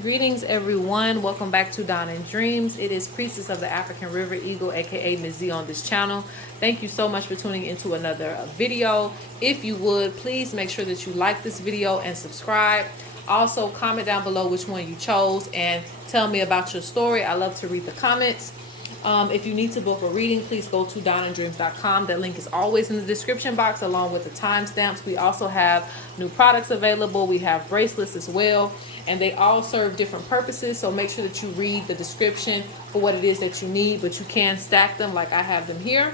Greetings, everyone. Welcome back to Dawn and Dreams. It is Priestess of the African River Eagle, aka Ms.Z, on this channel. Thank you so much for tuning into another video. If you would, please make sure that you like this video and subscribe. Also, comment down below which one you chose and tell me about your story. I love to read the comments. If you need to book a reading, please go to dawnanddreams.com. That link is always in the description box along with the timestamps. We also have new products available. We have bracelets as well, and they all serve different purposes. So make sure that you read the description for what it is that you need, but you can stack them like I have them here.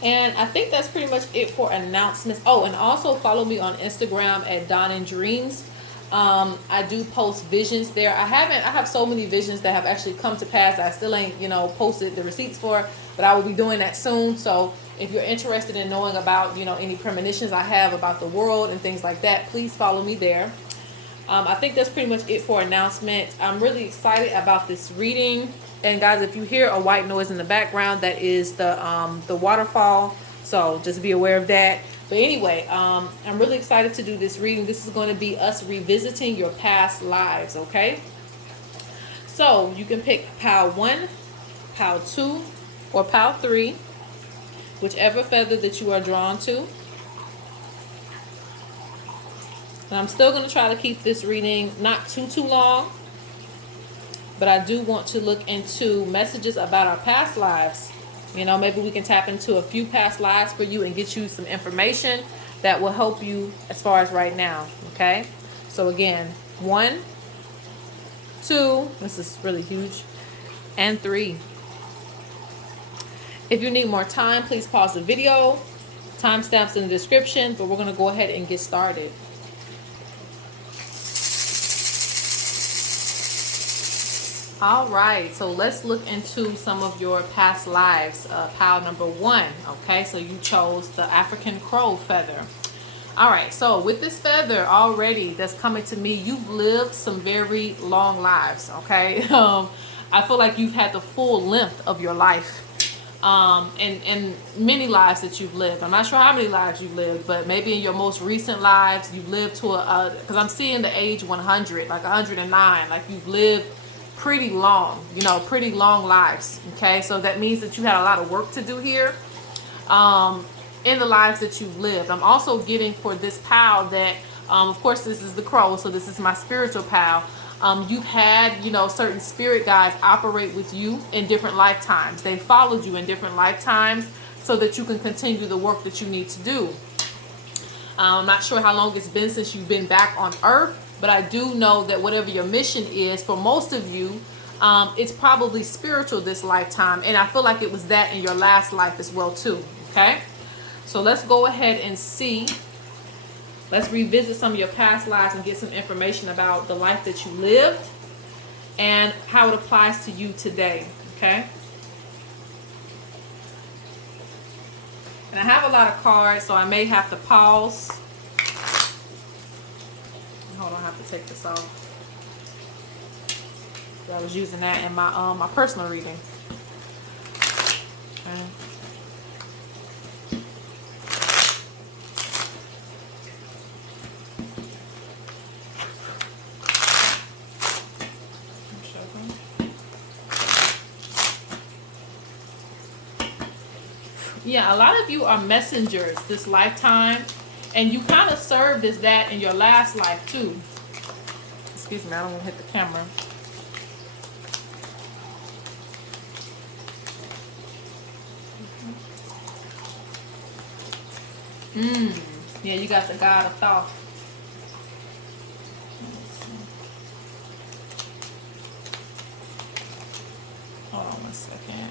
And I think that's pretty much it for announcements. Oh, and also follow me on Instagram at Dawn and Dreams. I do post visions there. I have so many visions that have actually come to pass that I still ain't, posted the receipts for, but I will be doing that soon. So if you're interested in knowing about, any premonitions I have about the world and things like that, please follow me there. I think that's pretty much it for announcements. I'm really excited about this reading. And guys, if you hear a white noise in the background, that is the waterfall. So just be aware of that. But anyway, I'm really excited to do this reading. This is going to be us revisiting your past lives, okay? So you can pick pile 1, pile 2, or pile 3, whichever feather that you are drawn to. And I'm still going to try to keep this reading not too long, but I do want to look into messages about our past lives. Maybe we can tap into a few past lives for you and get you some information that will help you as far as right now, okay? So again, 1, 2, this is really huge, and 3. If you need more time, please pause the video. Timestamps in the description, but we're going to go ahead and get started. All right, so let's look into some of your past lives. Pile number 1, okay? So you chose the African crow feather. All right, so with this feather already that's coming to me, you've lived some very long lives, okay? I feel like you've had the full length of your life, and many lives that you've lived. I'm not sure how many lives you've lived, but maybe in your most recent lives, you've lived to because I'm seeing the age 100, like 109, like you've lived pretty long, pretty long lives, okay? So that means that you had a lot of work to do here in the lives that you've lived. I'm also getting for this pile that, of course, this is the crow, so this is my spiritual pile. You've had, certain spirit guides operate with you in different lifetimes. They followed you in different lifetimes so that you can continue the work that you need to do. I'm not sure how long it's been since you've been back on Earth, but I do know that whatever your mission is, for most of you, it's probably spiritual this lifetime. And I feel like it was that in your last life as well too, okay? So let's go ahead and see. Let's revisit some of your past lives and get some information about the life that you lived and how it applies to you today, okay? And I have a lot of cards, so I may have to pause. Hold on, I have to take this off. I was using that in my my personal reading. Okay. Yeah, a lot of you are messengers this lifetime, and you kind of served as that in your last life too. Excuse me, I don't want to hit the camera. Yeah, you got the god of thought. Hold on 1 second.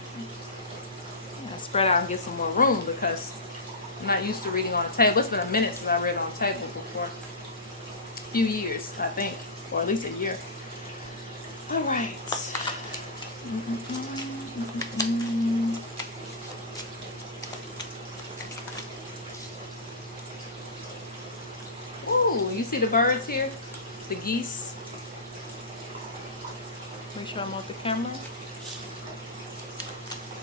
I'm gonna spread out and get some more room because I'm not used to reading on a table. It's been a minute since I read on a table before. A few years, I think, or at least a year. All right. Ooh, you see the birds here? The geese. Make sure I'm off the camera.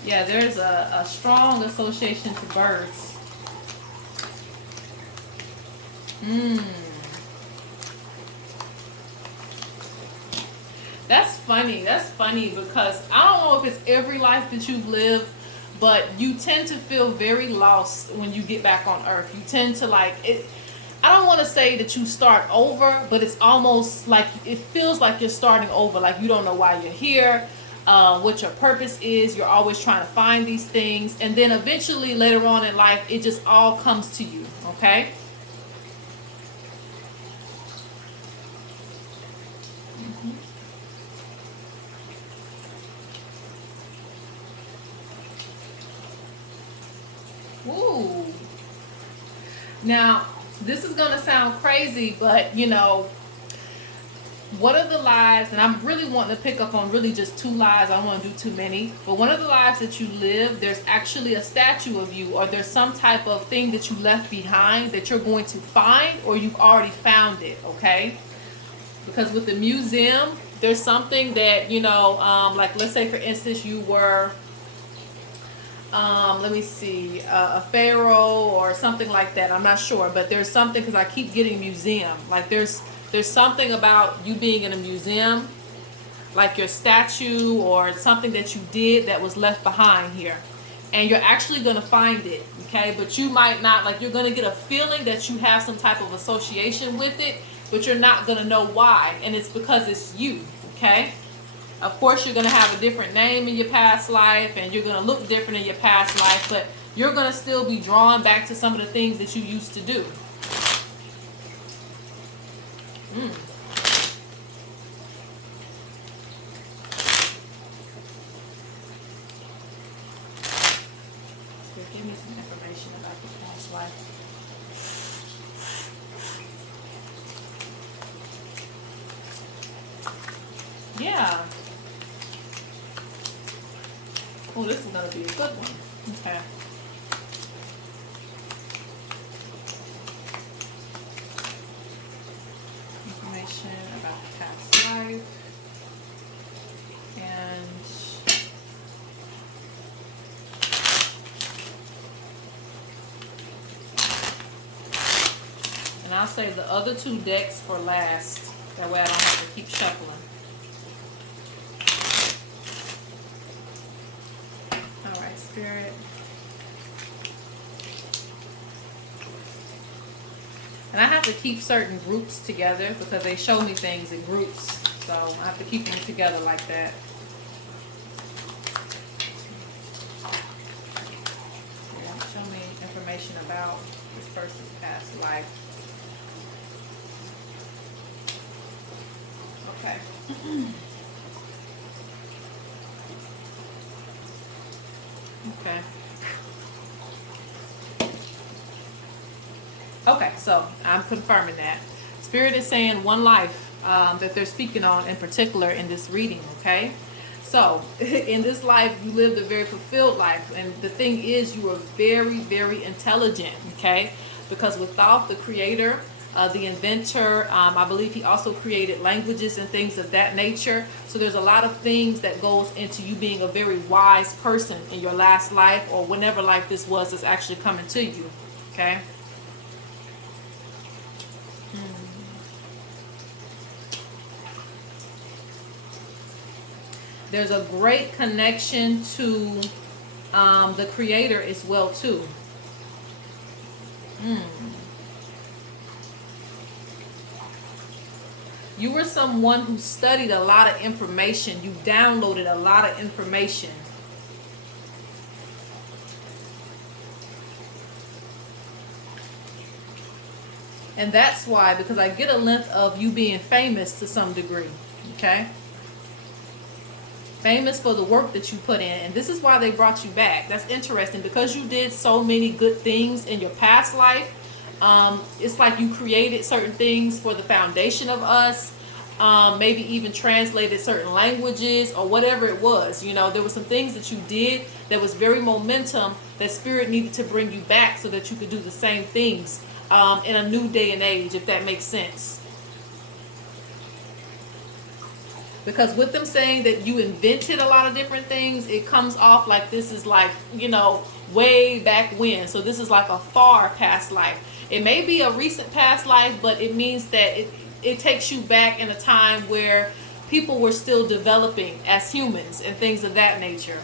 Yeah, there's a strong association to birds. That's funny. That's funny because I don't know if it's every life that you've lived, but you tend to feel very lost when you get back on Earth. You tend to like it. I don't want to say that you start over, but it's almost like it feels like you're starting over. Like you don't know why you're here, what your purpose is. You're always trying to find these things, and then eventually later on in life, it just all comes to you. Okay. Ooh. Now, this is going to sound crazy, but you know, one of the lives, and I'm really wanting to pick up on really just two lives. I don't want to do too many, but one of the lives that you live, there's actually a statue of you, or there's some type of thing that you left behind that you're going to find, or you've already found it, okay? Because with the museum, there's something that, you know, like let's say for instance, you were let me see, a pharaoh or something like that. I'm not sure, but there's something, because I keep getting museum. Like there's something about you being in a museum, like your statue or something that you did that was left behind here, and you're actually going to find it, okay? But you might not, like you're going to get a feeling that you have some type of association with it, but you're not going to know why, and it's because it's you, okay? Of course, you're going to have a different name in your past life, and you're going to look different in your past life, but you're going to still be drawn back to some of the things that you used to do. So give me some information about your past life. Yeah. Oh, this is going to be a good one. Okay. Information about the past life. And I'll save the other two decks for last. That way I don't have to keep shuffling. Alright, Spirit. And I have to keep certain groups together because they show me things in groups. So I have to keep them together like that. Yeah, show me information about this person's past life. Okay. Okay. Okay, so I'm confirming that. Spirit is saying one life that they're speaking on in particular in this reading, okay? So, in this life, you lived a very fulfilled life. And the thing is, you were very, very intelligent, okay? Because without the creator, the inventor, I believe he also created languages and things of that nature. So there's a lot of things that goes into you being a very wise person in your last life, or whenever life this was that's actually coming to you, okay? There's a great connection to the creator as well too. You were someone who studied a lot of information. You downloaded a lot of information. And that's why, because I get a length of you being famous to some degree, okay? Famous for the work that you put in. And this is why they brought you back. That's interesting, because you did so many good things in your past life. It's like you created certain things for the foundation of us. Maybe even translated certain languages or whatever it was. You know, there were some things that you did that was very momentum that Spirit needed to bring you back so that you could do the same things in a new day and age, if that makes sense. Because with them saying that you invented a lot of different things, it comes off like this is like, you know, way back when. So this is like a far past life. It may be a recent past life, but it means that it takes you back in a time where people were still developing as humans and things of that nature.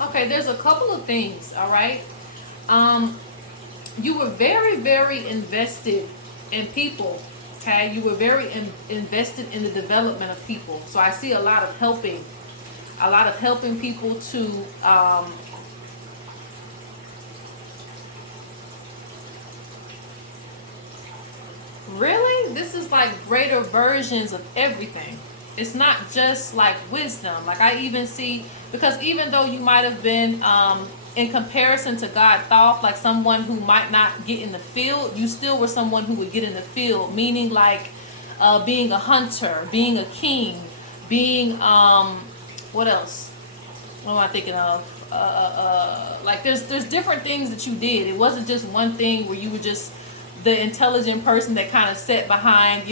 Okay, there's a couple of things, all right? Um, you were very, very invested in people, okay? You were very invested in the development of people. So I see a lot of helping people to, really? This is like greater versions of everything. It's not just like wisdom. Like I even see, because even though you might have been in comparison to God thought like someone who might not get in the field, you still were someone who would get in the field, meaning like being a hunter, being a king, being what else? What am I thinking of? Like there's different things that you did. It wasn't just one thing where you were just the intelligent person that kind of sat behind,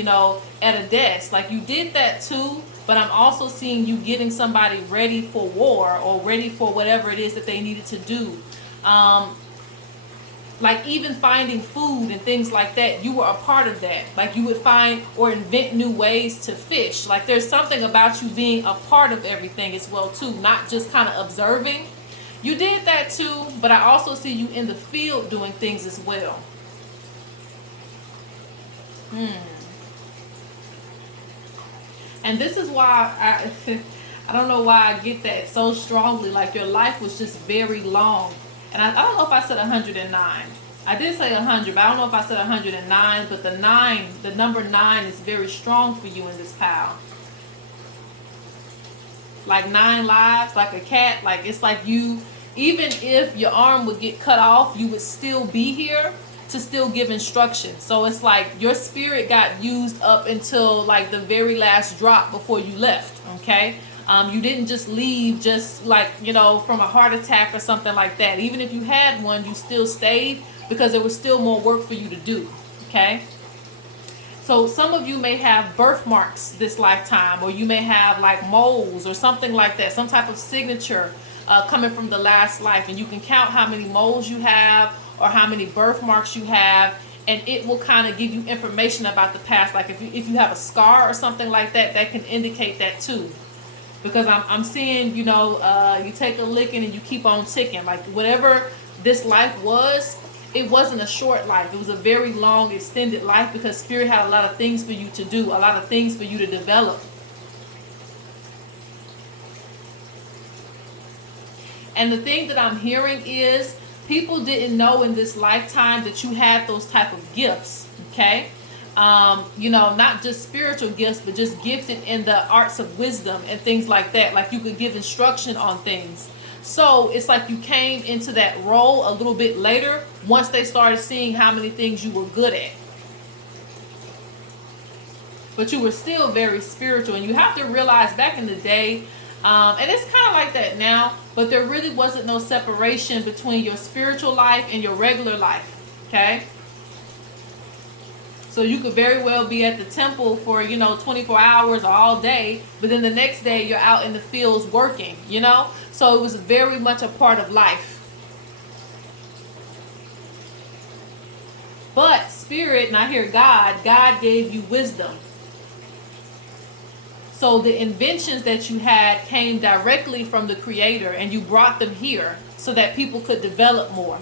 at a desk. Like you did that too, but I'm also seeing you getting somebody ready for war or ready for whatever it is that they needed to do. Like even finding food and things like that, you were a part of that. Like you would find or invent new ways to fish. Like there's something about you being a part of everything as well too, not just kind of observing. You did that too, but I also see you in the field doing things as well. And this is why I don't know why I get that so strongly. Like your life was just very long. And I don't know if I said 109. I did say 100, but I don't know if I said 109. But the number 9 is very strong for you in this pile. Like 9 lives, like a cat. Like it's like you, even if your arm would get cut off, you would still be here to still give instructions. So it's like your spirit got used up until like the very last drop before you left. Okay. You didn't just leave just like, from a heart attack or something like that. Even if you had one, you still stayed because there was still more work for you to do. Okay. So some of you may have birthmarks this lifetime, or you may have like moles or something like that, some type of signature coming from the last life. And you can count how many moles you have or how many birthmarks you have, and it will kind of give you information about the past. Like if you have a scar or something like that, that can indicate that too. Because I'm seeing, you take a licking and you keep on ticking. Like whatever this life was, it wasn't a short life. It was a very long, extended life because Spirit had a lot of things for you to do, a lot of things for you to develop. And the thing that I'm hearing is people didn't know in this lifetime that you had those type of gifts, okay? Not just spiritual gifts, but just gifted in the arts of wisdom and things like that. Like you could give instruction on things. So it's like you came into that role a little bit later once they started seeing how many things you were good at. But you were still very spiritual. And you have to realize back in the day, and it's kind of like that now, but there really wasn't no separation between your spiritual life and your regular life, okay? So you could very well be at the temple for, 24 hours or all day, but then the next day you're out in the fields working, So it was very much a part of life. But Spirit, and I hear God gave you wisdom. So the inventions that you had came directly from the Creator, and you brought them here so that people could develop more.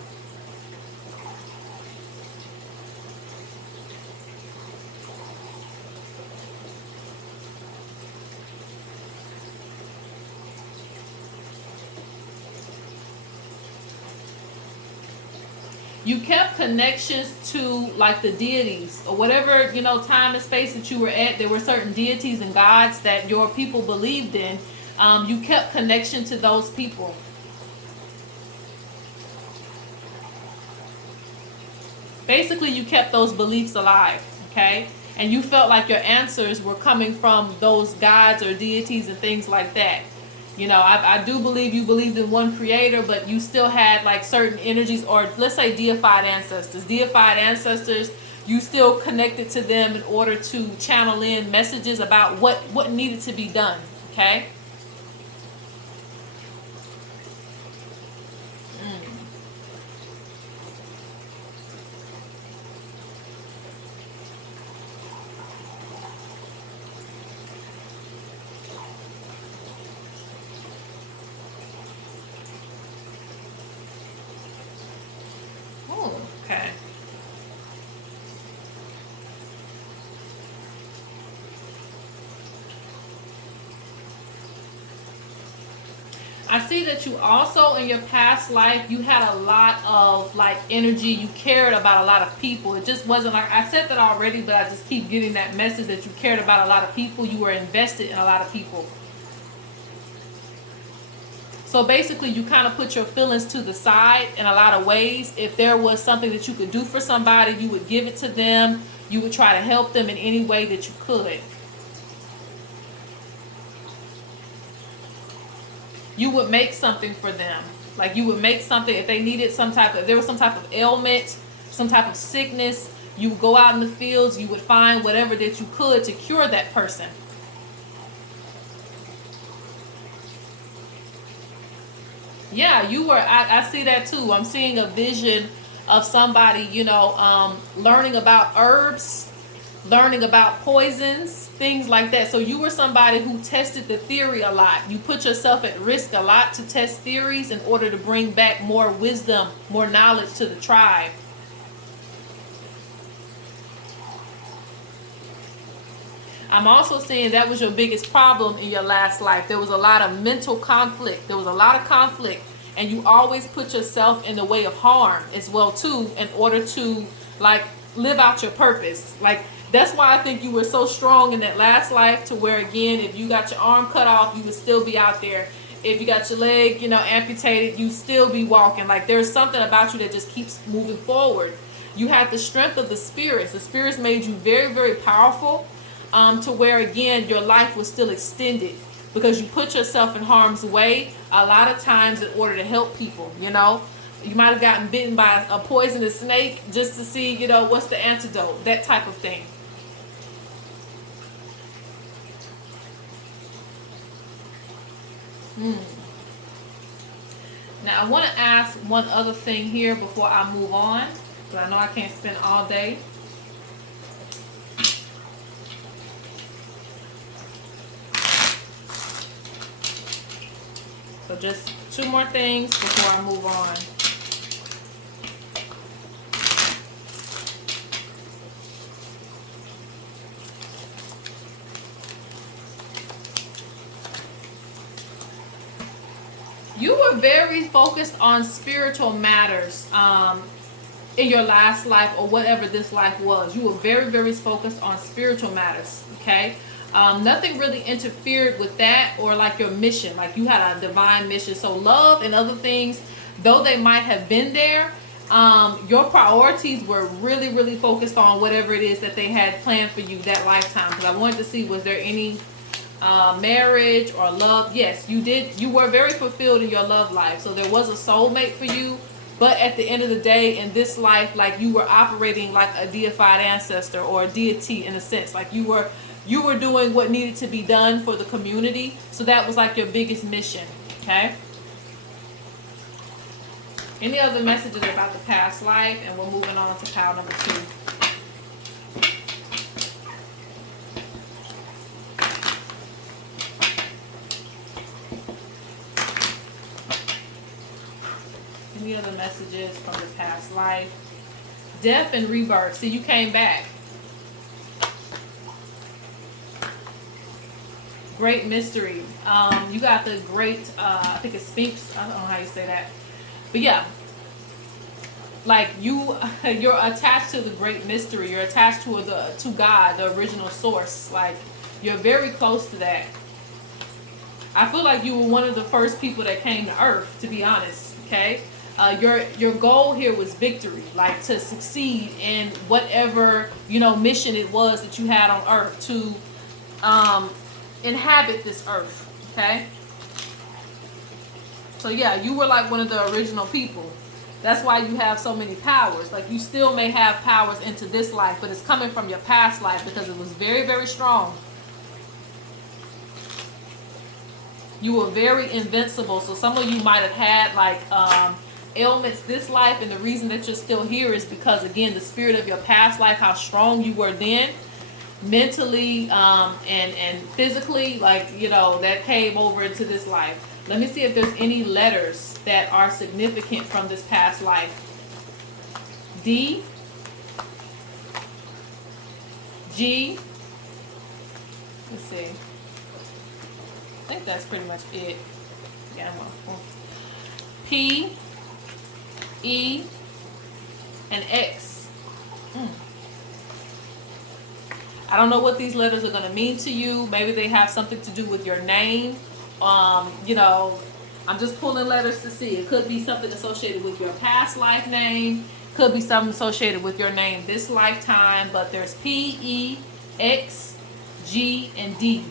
You kept connections to like the deities or whatever, time and space that you were at. There were certain deities and gods that your people believed in. You kept connection to those people. Basically, you kept those beliefs alive, okay? And you felt like your answers were coming from those gods or deities and things like that. You know, I do believe you believed in one creator, but you still had like certain energies, or let's say deified ancestors. Deified ancestors, you still connected to them in order to channel in messages about what needed to be done. Okay. Oh, okay. I see that you also in your past life, you had a lot of like energy. You cared about a lot of people. It just wasn't like, I said that already, but I just keep getting that message that you cared about a lot of people. You were invested in a lot of people. So basically, you kind of put your feelings to the side in a lot of ways. If there was something that you could do for somebody, you would give it to them. You would try to help them in any way that you could. You would make something for them. Like you would make something if they needed some type of, if there was some type of ailment, some type of sickness, you would go out in the fields, you would find whatever that you could to cure that person. Yeah, you were, I see that too. I'm seeing a vision of somebody, you know, learning about herbs, learning about poisons, things like that. So you were somebody who tested the theory a lot. You put yourself at risk a lot to test theories in order to bring back more wisdom, more knowledge to the tribe. I'm also seeing that was your biggest problem in your last life. There was a lot of mental conflict. There was a lot of conflict, and you always put yourself in the way of harm as well too, in order to like live out your purpose. Like that's why I think you were so strong in that last life, to where again, if you got your arm cut off, you would still be out there. If you got your leg, you know, amputated, you still be walking. Like there's something about you that just keeps moving forward. You had the strength of the spirits. The spirits made you very, very powerful, to where again your life was still extended because you put yourself in harm's way a lot of times in order to help people. You know, you might have gotten bitten by a poisonous snake just to see, you know, what's the antidote, that type of thing. Now I want to ask one other thing here before I move on, but I know I can't spend all day. So just two more things before I move on. You were very focused on spiritual matters in your last life or whatever this life was. You were very, very focused on spiritual matters, okay? Nothing really interfered with that or like your mission. Like you had a divine mission. So love and other things, though they might have been there, your priorities were really, really focused on whatever it is that they had planned for you that lifetime. Because I wanted to see, was there any marriage or love? Yes, you did. You were very fulfilled in your love life. So there was a soulmate for you. But at the end of the day, in this life, like you were operating like a deified ancestor or a deity in a sense. Like you were doing what needed to be done for the community. So that was like your biggest mission. Okay. Any other messages about the past life? And we're moving on to pile number 2. Any other messages from the past life? Death and rebirth. See, you came back. Great mystery. You got the great, I think it's Sphinx. I don't know how you say that. But yeah, like you're attached to the great mystery. You're attached to God, the original source. Like you're very close to that. I feel like you were one of the first people that came to Earth, to be honest. Okay. Your goal here was victory, like to succeed in whatever, you know, mission it was that you had on Earth to inhabit this Earth. Okay. So yeah, you were like one of the original people. That's why you have so many powers. Like you still may have powers into this life, but it's coming from your past life because it was very, very strong. You were very invincible. So some of you might have had like ailments this life, and the reason that you're still here is because, again, the spirit of your past life, how strong you were then, mentally and physically, like, you know, that came over into this life. Let me see if there's any letters that are significant from this past life. D, G, let's see. I think that's pretty much it. Yeah, P, E, and X. I don't know what these letters are going to mean to you. Maybe they have something to do with your name. You know, I'm just pulling letters to see. It could be something associated with your past life name. Could be something associated with your name this lifetime. But there's P, E, X, G, and D.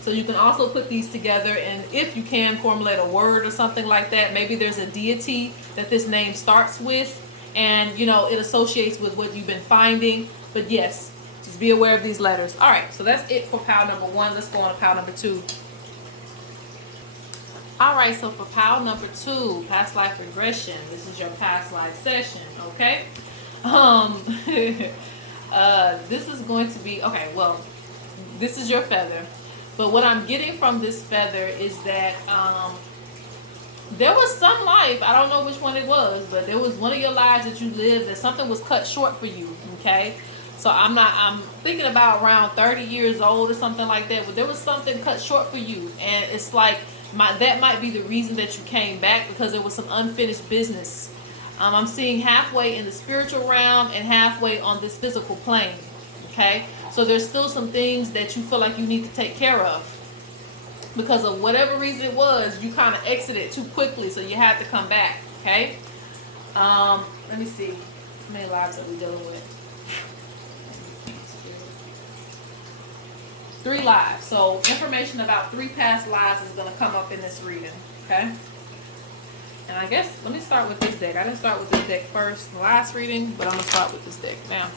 So you can also put these together, and if you can formulate a word or something like that, maybe there's a deity that this name starts with, and you know, it associates with what you've been finding. But yes, just be aware of these letters. All right, so that's it for pile number 1. Let's go on to pile number 2. All right, so for pile number 2, past life regression. This is your past life session, okay? This is going to be, okay, well, this is your feather. But what I'm getting from this feather is that there was some life, I don't know which one it was, but there was one of your lives that you lived that something was cut short for you, okay? So I'm thinking about around 30 years old or something like that, but there was something cut short for you. And it's like, that might be the reason that you came back, because there was some unfinished business. I'm seeing halfway in the spiritual realm and halfway on this physical plane, okay? So there's still some things that you feel like you need to take care of. Because of whatever reason it was, you kind of exited too quickly, so you had to come back, okay? Let me see. How many lives are we dealing with? 3 lives. So information about 3 past lives is going to come up in this reading, okay? And I guess, let me start with this deck. I didn't start with this deck first in the last reading, but I'm going to start with this deck now.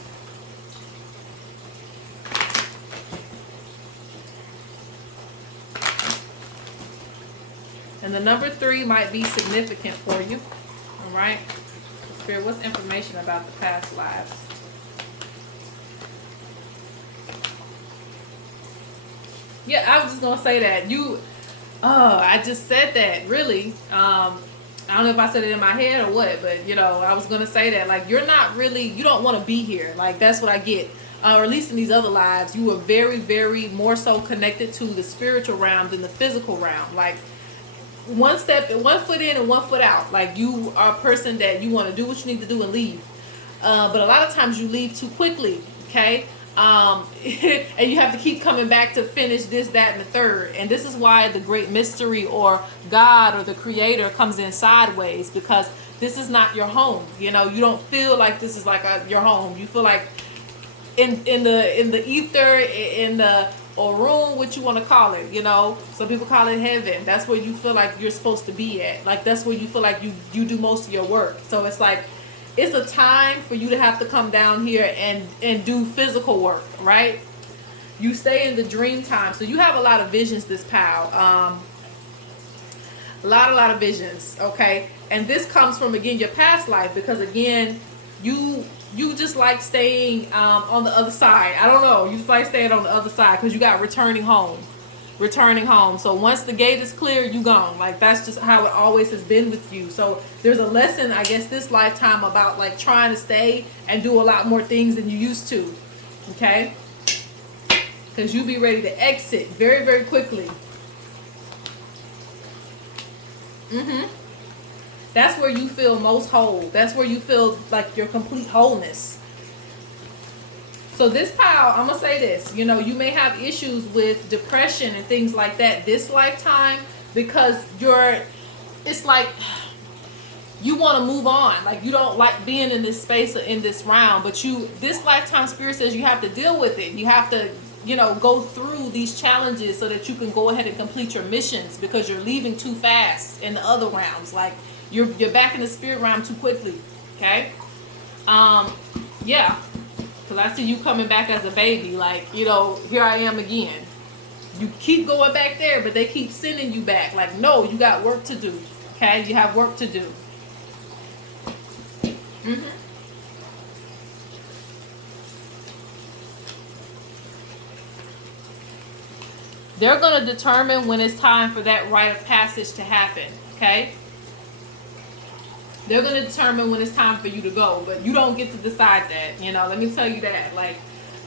And the number 3 might be significant for you. All right? Spirit, what's information about the past lives? Yeah, I was just going to say that. I just said that, really. I don't know if I said it in my head or what, but, you know, I was going to say that. Like, you're not really, you don't want to be here. Like, that's what I get. Or at least in these other lives, you were very, very more so connected to the spiritual realm than the physical realm. Like, one foot in and 1 foot out. Like, you are a person that you want to do what you need to do and leave. But a lot of times you leave too quickly, okay? And you have to keep coming back to finish this, that, and the third. And this is why the great mystery or God or the creator comes in sideways, because this is not your home. You know, you don't feel like this is like your home. You feel like in the ether, in the or room, what you want to call it, you know. Some people call it heaven. That's where you feel like you're supposed to be at. Like, that's where you feel like you do most of your work. So it's like, it's a time for you to have to come down here and do physical work, right? You stay in the dream time. So you have a lot of visions, this pal. A lot of visions, okay? And this comes from, again, your past life, because, again, you just like staying on the other side. I don't know. You just like staying on the other side because you got returning home. So once the gate is clear, you gone. Like, that's just how it always has been with you. So there's a lesson, I guess, this lifetime about, like, trying to stay and do a lot more things than you used to, okay? Because you be ready to exit very, very quickly. That's where you feel most whole. That's where you feel like your complete wholeness. So this pile, I'm going to say this. You know, you may have issues with depression and things like that this lifetime, because it's like you want to move on. Like, you don't like being in this space or in this realm. But this lifetime, Spirit says you have to deal with it. You have to you know, go through these challenges so that you can go ahead and complete your missions, because you're leaving too fast in the other realms. Like you're back in the spirit realm too quickly. Okay. Yeah, because I see you coming back as a baby. Like, you know, here I am again. You keep going back there, but they keep sending you back. Like, no, you got work to do. Okay, you have work to do. They're going to determine when it's time for that rite of passage to happen. Okay, they're going to determine when it's time for you to go, but you don't get to decide that. You know, let me tell you that. Like,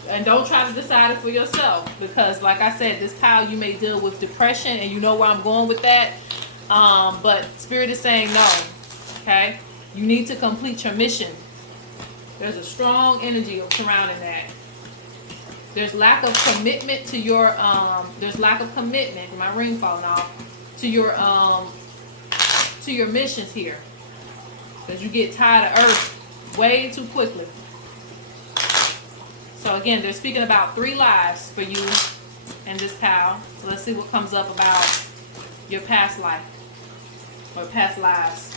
and don't try to decide it for yourself, because like I said, this pile, you may deal with depression, and you know where I'm going with that. But Spirit is saying no. Okay, you need to complete your mission. There's a strong energy surrounding that. There's lack of commitment to your there's lack of commitment, my ring falling off, to your missions here, because you get tired of earth way too quickly. So again, they're speaking about 3 lives for you in this pal. So let's see what comes up about your past life or past lives.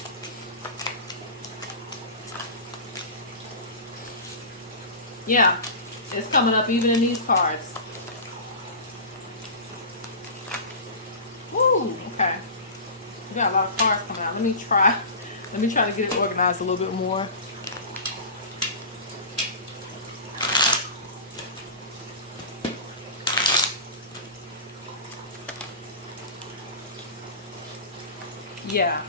Yeah, it's coming up even in these cards. Woo, okay. We got a lot of cards coming out. Let me try to get it organized a little bit more. Yeah.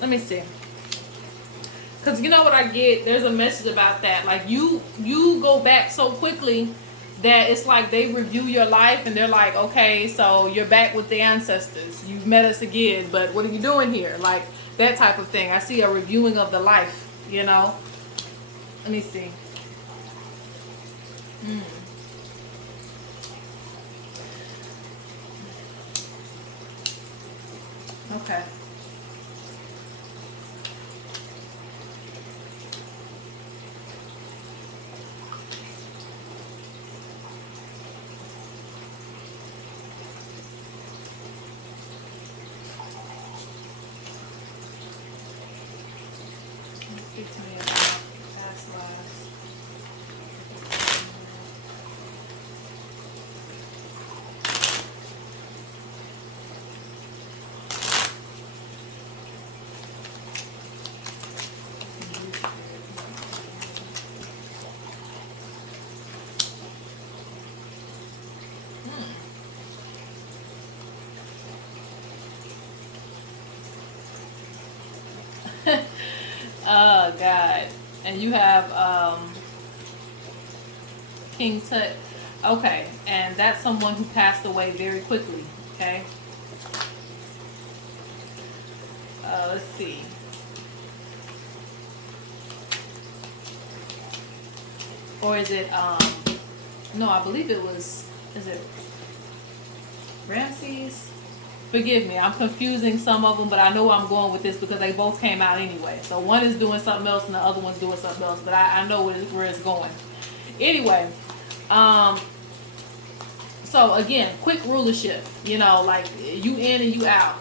Let me see. Because you know what I get? There's a message about that. Like you go back so quickly that it's like they review your life and they're like, okay, so you're back with the ancestors. You've met us again, but what are you doing here? Like that type of thing. I see a reviewing of the life, you know. Let me see. Okay. Speak to me about past lives. Oh God. And you have King Tut. Okay, and that's someone who passed away very quickly. Okay. Let's see. Or is it no, I believe it was, is it Ramses? Forgive me, I'm confusing some of them, but I know where I'm going with this because they both came out anyway. So one is doing something else and the other one's doing something else, but I know where it's going. Anyway, so again, quick rulership, you know, like you in and you out.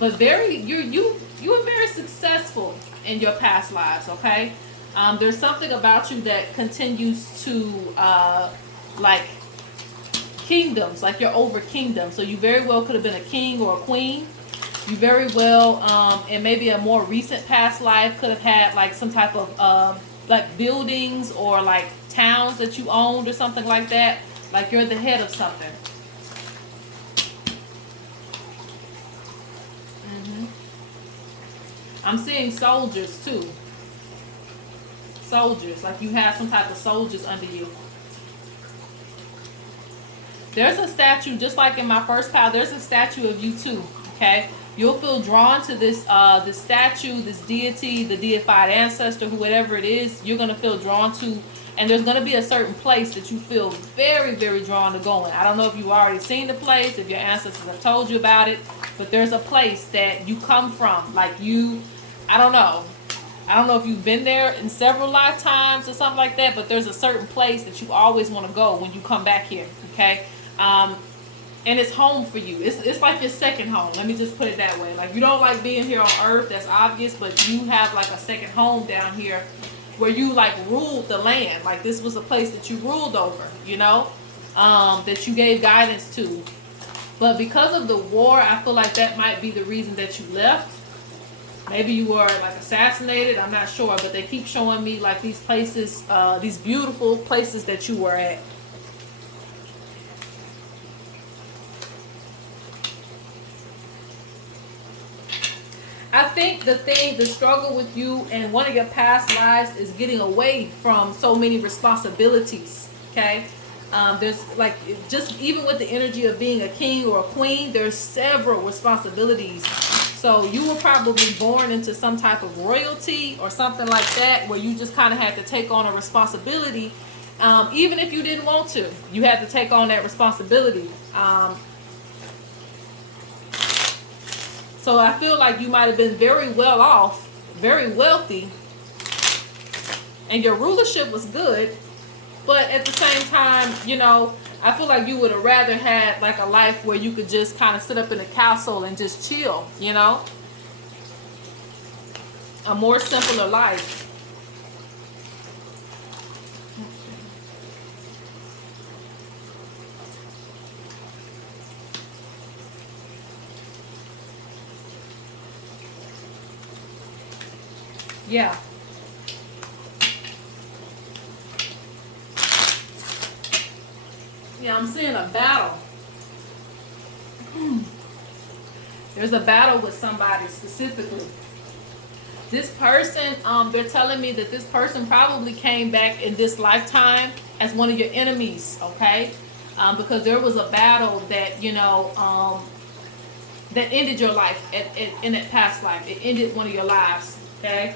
But you were very successful in your past lives, okay? There's something about you that continues to like kingdoms, like you're over kingdoms. So you very well could have been a king or a queen. You very well, in maybe a more recent past life, could have had like some type of like buildings or like towns that you owned or something like that. Like you're the head of something. I'm seeing soldiers too. Soldiers, like you have some type of soldiers under you. There's a statue, just like in my first pile, there's a statue of you too, okay? You'll feel drawn to this this statue, this deity, the deified ancestor, whoever it is. You're going to feel drawn to And there's going to be a certain place that you feel very, very drawn to go in. I don't know if you've already seen the place, if your ancestors have told you about it, but there's a place that you come from. Like you, I don't know. I don't know if you've been there in several lifetimes or something like that, but there's a certain place that you always want to go when you come back here, okay? And it's home for you. It's like your second home. Let me just put it that way. Like, you don't like being here on earth, that's obvious, but you have like a second home down here where you like ruled the land. Like, this was a place that you ruled over, you know, that you gave guidance to. But because of the war, I feel like that might be the reason that you left. Maybe you were like assassinated, I'm not sure, but they keep showing me like these places, these beautiful places that you were at. I think the struggle with you and one of your past lives is getting away from so many responsibilities, okay? There's like, just even with the energy of being a king or a queen, there's several responsibilities. So you were probably born into some type of royalty or something like that, where you just kind of had to take on a responsibility. Even if you didn't want to, you had to take on that responsibility. So I feel like you might have been very well off, very wealthy, and your rulership was good. But at the same time, you know, I feel like you would have rather had like a life where you could just kind of sit up in a castle and just chill, you know? A more simpler life. Yeah. Yeah, I'm seeing a battle. There's a battle with somebody specifically. This person, they're telling me that this person probably came back in this lifetime as one of your enemies, okay? Because there was a battle that, you know, that ended your life in that past life. It ended one of your lives, okay?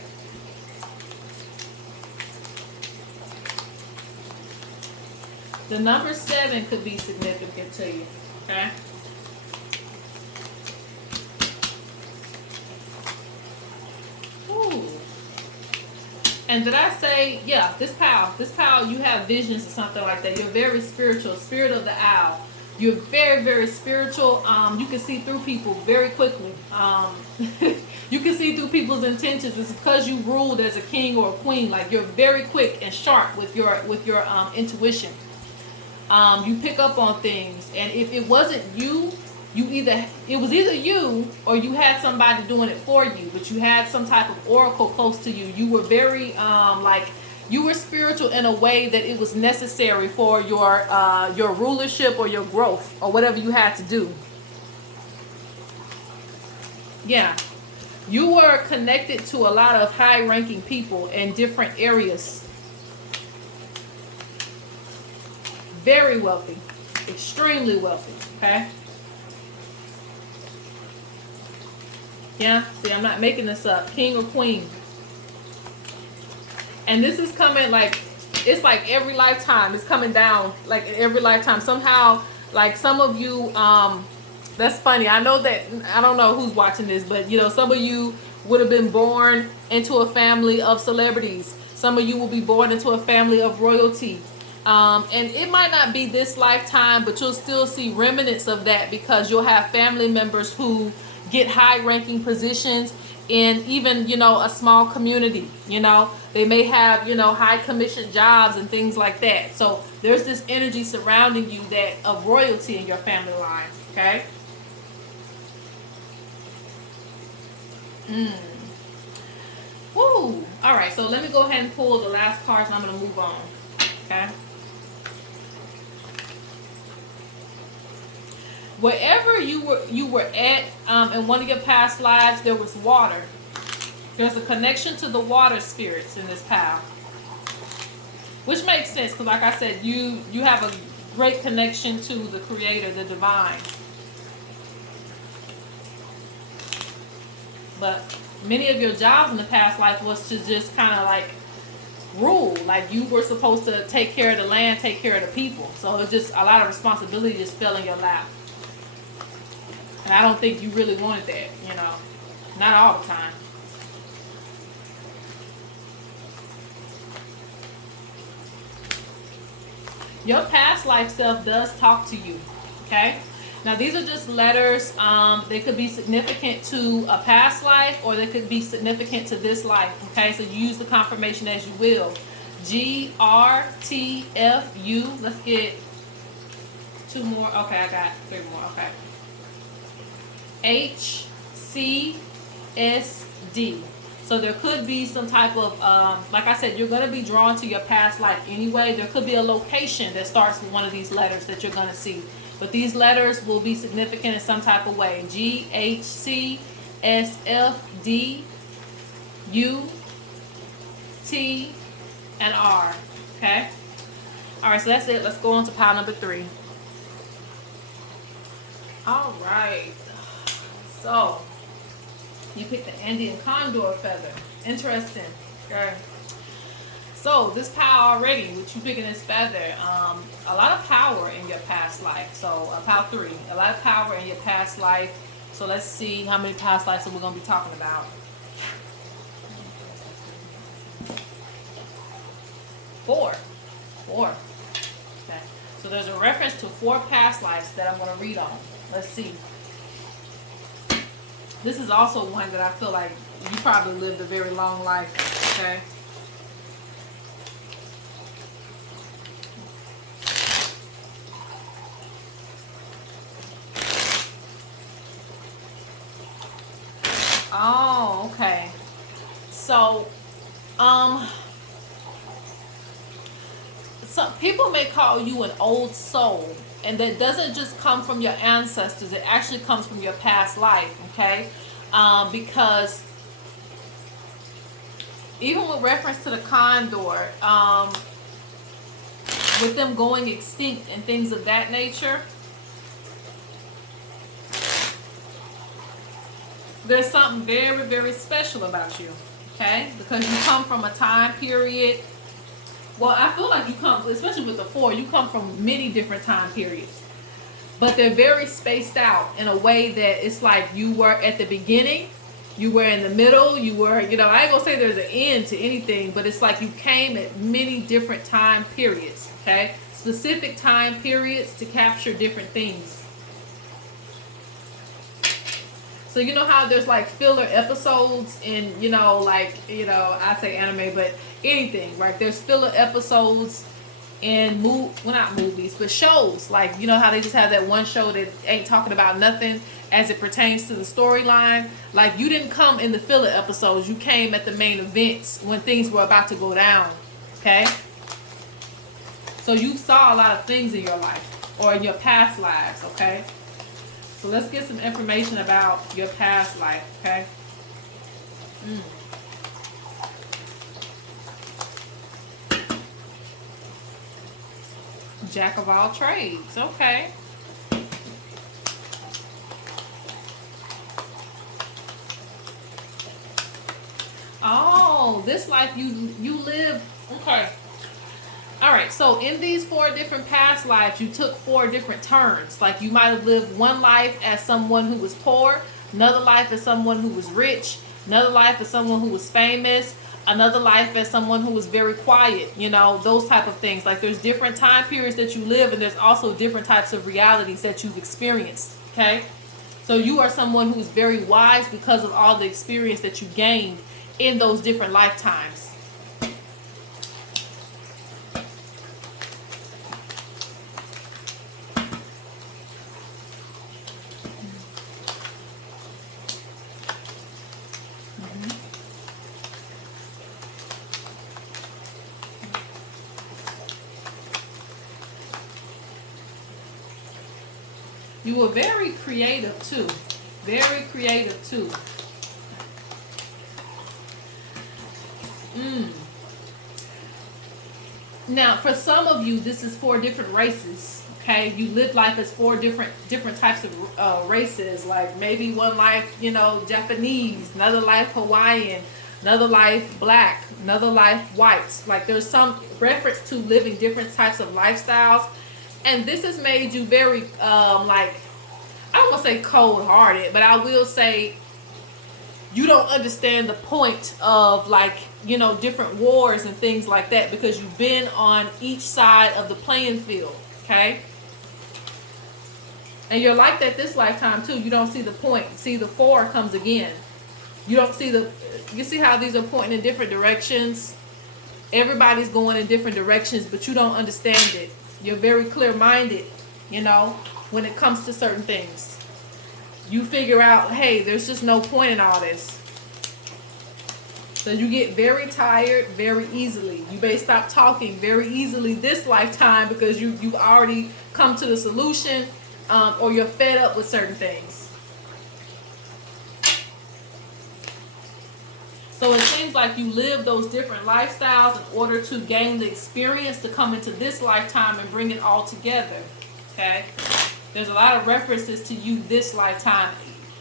The number 7 could be significant to you, okay? Ooh. And did I say, yeah, this pal, you have visions or something like that. You're very spiritual, spirit of the owl. You're very, very spiritual. You can see through people very quickly. You can see through people's intentions. It's because you ruled as a king or a queen. Like, you're very quick and sharp with your intuition. You pick up on things, and if it wasn't you, it was either you or you had somebody doing it for you, but you had some type of oracle close to you. You were very like, you were spiritual in a way that it was necessary for your rulership or your growth or whatever you had to do. Yeah, you were connected to a lot of high-ranking people in different areas. Very wealthy, extremely wealthy, okay? Yeah, see, I'm not making this up. King or queen. And this is coming like, it's like every lifetime. It's coming down like every lifetime. Somehow, like some of you, that's funny. I know that, I don't know who's watching this, but you know, some of you would have been born into a family of celebrities. Some of you will be born into a family of royalty. And it might not be this lifetime, but you'll still see remnants of that, because you'll have family members who get high-ranking positions in even, you know, a small community. You know, they may have, you know, high-commission jobs and things like that. So there's this energy surrounding you that of royalty in your family line. Okay. Woo. All right. So let me go ahead and pull the last cards, and I'm going to move on. Okay. Wherever you were at in one of your past lives, there was water. There's a connection to the water spirits in this pile, which makes sense because, like I said, you have a great connection to the Creator, the Divine. But many of your jobs in the past life was to just kind of like rule. Like you were supposed to take care of the land, take care of the people. So it's just a lot of responsibility just fell in your lap. And I don't think you really wanted that, you know. Not all the time. Your past life self does talk to you, okay? Now these are just letters. They could be significant to a past life, or they could be significant to this life, okay? So you use the confirmation as you will. GRTFU. Let's get 2 more. Okay, I got 3 more. Okay. HCSD. So there could be some type of, like I said, you're going to be drawn to your past life anyway. There could be a location that starts with one of these letters that you're going to see. But these letters will be significant in some type of way. G, H, C, S, F, D, U, T, and R. Okay? All right, so that's it. Let's go on to pile number 3. All right. So you picked the Indian condor feather. Interesting. Okay. So this pile already, with you picking this feather, a lot of power in your past life. So pile 3, a lot of power in your past life. So let's see how many past lives that we're going to be talking about. 4. Okay. So there's a reference to 4 past lives that I'm going to read on. Let's see. This is also one that I feel like you probably lived a very long life, okay? Oh, okay. So, some people may call you an old soul, and that doesn't just come from your ancestors. It actually comes from your past life, okay? Because even with reference to the condor, with them going extinct and things of that nature, there's something very, very special about you, okay? Because you come from a time period. Well, I feel like you come, especially with the 4, you come from many different time periods. But they're very spaced out in a way that it's like you were at the beginning, you were in the middle, you were, you know, I ain't gonna say there's an end to anything, but it's like you came at many different time periods, okay? Specific time periods to capture different things. So you know how there's like filler episodes in, you know, like, you know, I say anime, but anything, right? There's filler episodes in well, not movies, but shows. Like, you know how they just have that one show that ain't talking about nothing as it pertains to the storyline. Like, you didn't come in the filler episodes. You came at the main events when things were about to go down, okay? So you saw a lot of things in your life or in your past lives, okay? So let's get some information about your past life, okay? Jack of all trades, okay. Oh, this life you live, okay. All right, so in these 4 different past lives, you took 4 different turns. Like you might have lived one life as someone who was poor, another life as someone who was rich, another life as someone who was famous, another life as someone who was very quiet, you know, those type of things. Like there's different time periods that you live, and there's also different types of realities that you've experienced, okay? So you are someone who's very wise because of all the experience that you gained in those different lifetimes. You were very creative too. Very creative too. Now, for some of you, this is 4 different races. Okay, you live life as 4 different types of races. Like maybe one life, you know, Japanese, another life Hawaiian, another life black, Another life wiped. Like there's some reference to living different types of lifestyles, and this has made you very like, I don't want to say cold hearted, but I will say you don't understand the point of, like, you know, different wars and things like that, because you've been on each side of the playing field. Okay. And you're like that this lifetime too. You don't see the point. See, the 4 comes again. You don't see the, you see how these are pointing in different directions? Everybody's going in different directions, but you don't understand it. You're very clear-minded, you know, when it comes to certain things. You figure out, hey, there's just no point in all this. So you get very tired very easily. You may stop talking very easily this lifetime because you've already come to the solution, or you're fed up with certain things. So it seems like you live those different lifestyles in order to gain the experience to come into this lifetime and bring it all together. Okay? There's a lot of references to you this lifetime.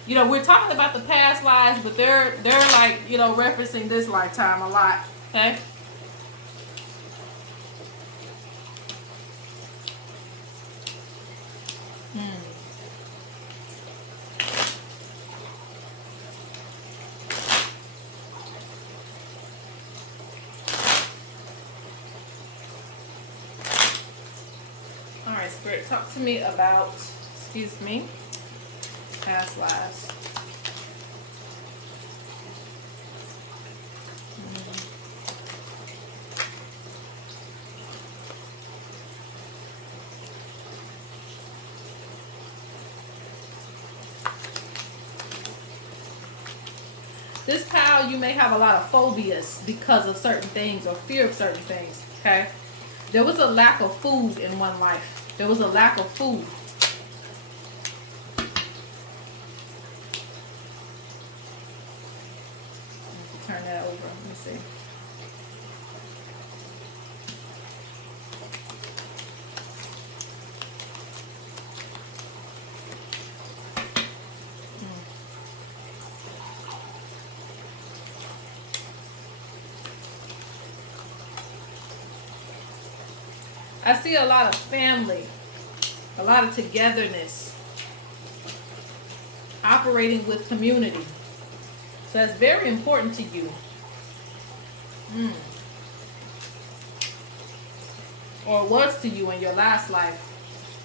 You know, we're talking about the past lives, but they're like, you know, referencing this lifetime a lot. Okay? All right, Spirit, talk to me about, excuse me, past lives. This pile, you may have a lot of phobias because of certain things or fear of certain things, okay? There was a lack of food in one life. There was a lack of food. Turn that over. Let me see. I see a lot of family, a lot of togetherness, operating with community. So that's very important to you. Or was to you in your last life.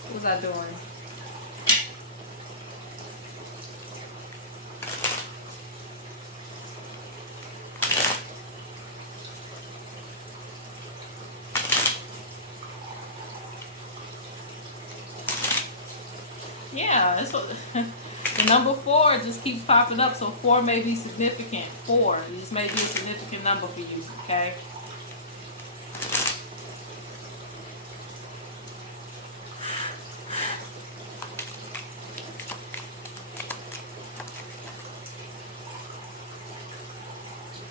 What was I doing? Yeah, that's what the number 4 just keeps popping up. So 4 may be significant. 4, this may be a significant number for you. Okay.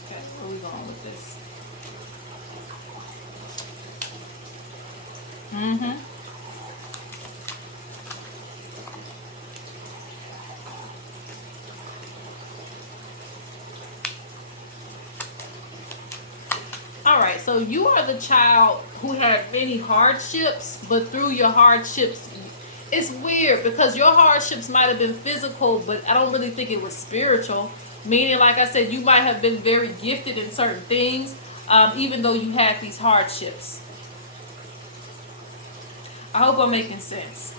Okay, where are we going with this? Alright, so you are the child who had many hardships, but through your hardships, it's weird because your hardships might have been physical, but I don't really think it was spiritual. Meaning, like I said, you might have been very gifted in certain things, even though you had these hardships. I hope I'm making sense.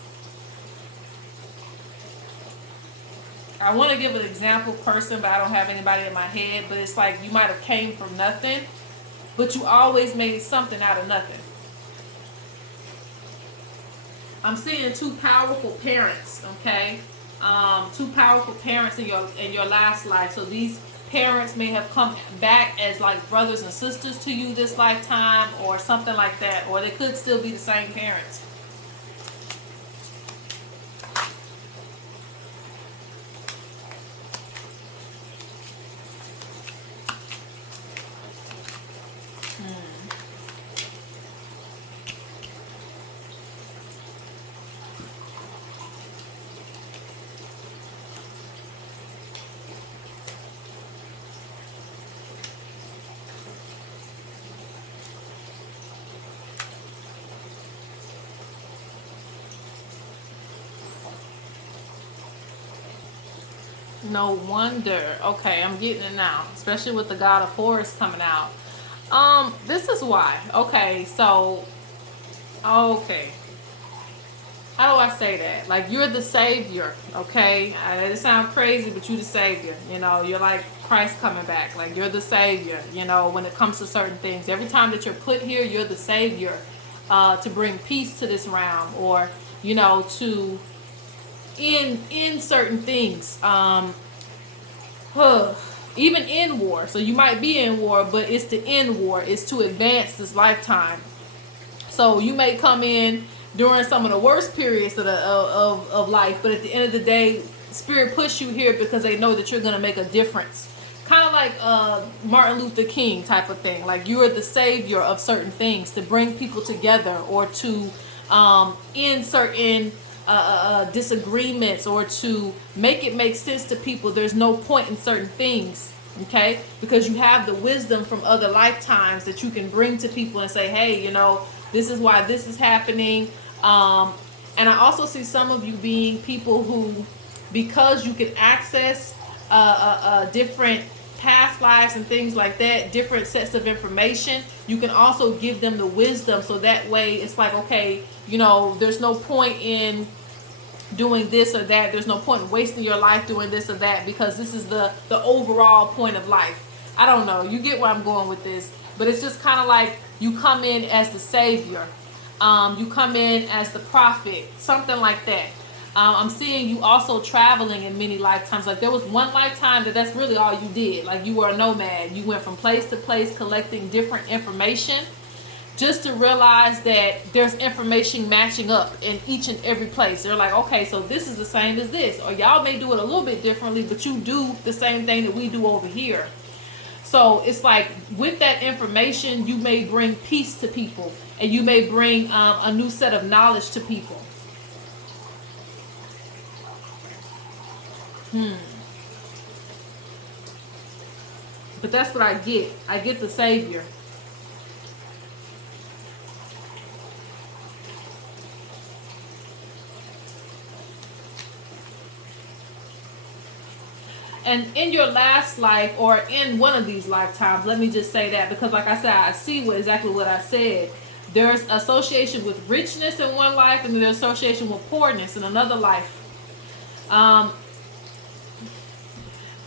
I want to give an example person, but I don't have anybody in my head. But it's like you might have came from nothing, but you always made something out of nothing. I'm seeing 2 powerful parents, okay? 2 powerful parents in your last life. So these parents may have come back as like brothers and sisters to you this lifetime, or something like that. Or they could still be the same parents. no wonder. Okay, I'm getting it now, especially with the God of Horus coming out. This is why. Okay, so okay. How do I say that? Like, you're the savior, okay? It sounds crazy, but you're the savior. You know, you're like Christ coming back. Like, you're the savior, you know, when it comes to certain things. Every time that you're put here, you're the savior to bring peace to this realm, or, you know, to end certain things. Even in war. So you might be in war, but it's to end war. It's to advance this lifetime. So you may come in during some of the worst periods of life, but at the end of the day, Spirit push you here because they know that you're going to make a difference. Kind of like Martin Luther King type of thing. Like, you are the savior of certain things, to bring people together, or to end certain disagreements, or to make it make sense to people. There's no point in certain things, okay? Because you have the wisdom from other lifetimes that you can bring to people and say, hey, you know, this is why this is happening. And I also see some of you being people who, because you can access different past lives and things like that, different sets of information, you can also give them the wisdom. So that way it's like, okay, you know, there's no point in doing this or that. There's no point in wasting your life doing this or that, because this is the overall point of life. I don't know. You get where I'm going with this. But it's just kind of like you come in as the savior. You come in as the prophet. Something like that. I'm seeing you also traveling in many lifetimes. Like, there was one lifetime that's really all you did. Like, you were a nomad. You went from place to place collecting different information, just to realize that there's information matching up in each and every place. They're like, okay, so this is the same as this. Or y'all may do it a little bit differently, but you do the same thing that we do over here. So it's like, with that information, you may bring peace to people, and you may bring a new set of knowledge to people. But that's what I get. I get the savior. And in your last life, or in one of these lifetimes, let me just say that, because like I said, I see exactly what I said. There's association with richness in one life, and then there's association with poorness in another life.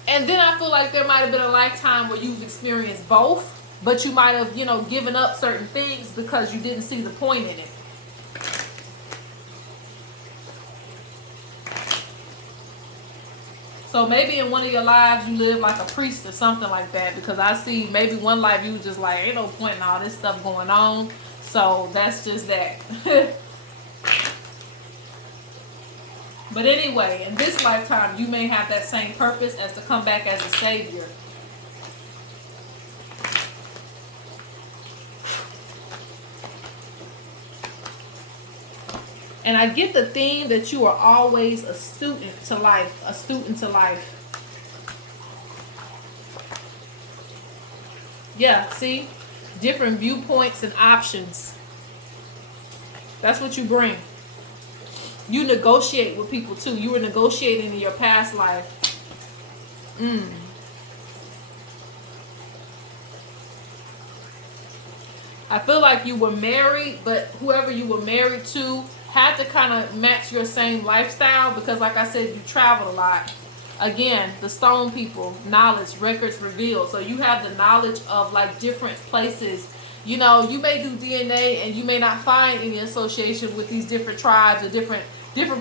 And then I feel like there might have been a lifetime where you've experienced both, but you might have, you know, given up certain things because you didn't see the point in it. So maybe in one of your lives you live like a priest or something like that, because I see maybe one life you was just like, ain't no point in all this stuff going on. So that's just that. But anyway, in this lifetime, you may have that same purpose as to come back as a savior. And I get the theme that you are always a student to life, a student to life. Yeah, see? Different viewpoints and options. That's what you bring. You negotiate with people too. You were negotiating in your past life. I feel like you were married, but whoever you were married to had to kind of match your same lifestyle, because like I said, you traveled a lot. Again, the stone people, knowledge, records revealed. So you have the knowledge of like different places. You know, you may do DNA and you may not find any association with these different tribes or different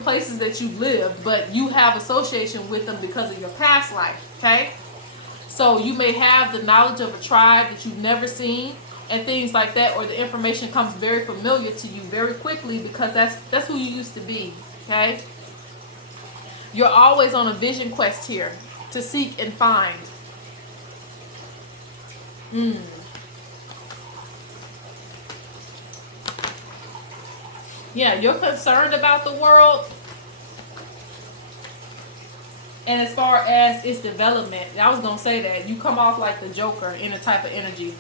places that you've lived, but you have association with them because of your past life, okay? So you may have the knowledge of a tribe that you've never seen and things like that, or the information comes very familiar to you very quickly because that's who you used to be, okay? You're always on a vision quest here to seek and find. Yeah, you're concerned about the world. And as far as its development, I was going to say that. You come off like the Joker in a type of energy.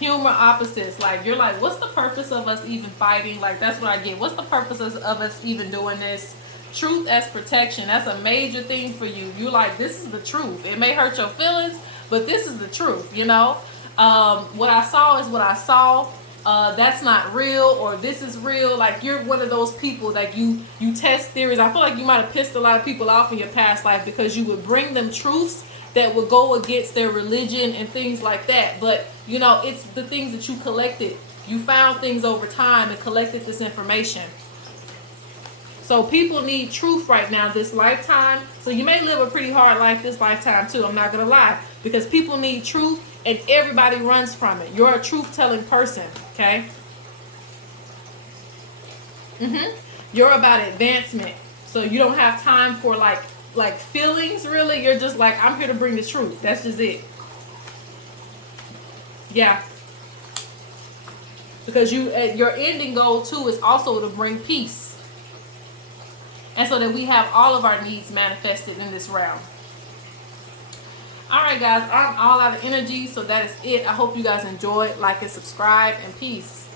Humor opposites. Like, you're like, what's the purpose of us even fighting? Like, that's what I get. What's the purpose of us even doing this? Truth as protection. That's a major thing for you. You like, this is the truth. It may hurt your feelings, but this is the truth, you know. What I saw is what I saw. That's not real, or this is real. Like, you're one of those people that you test theories. I feel like you might have pissed a lot of people off in your past life because you would bring them truths that would go against their religion and things like that. But you know, it's the things that you collected. You found things over time and collected this information. So people need truth right now this lifetime. So you may live a pretty hard life this lifetime too, I'm not gonna lie, because people need truth and everybody runs from it. You're a truth-telling person, okay? You're about advancement. So you don't have time for like feelings, really. You're just like, I'm here to bring the truth. That's just it. Yeah. Because your ending goal too is also to bring peace. And so that we have all of our needs manifested in this realm. Alright guys, I'm all out of energy, so that is it. I hope you guys enjoyed. Like and subscribe, and peace.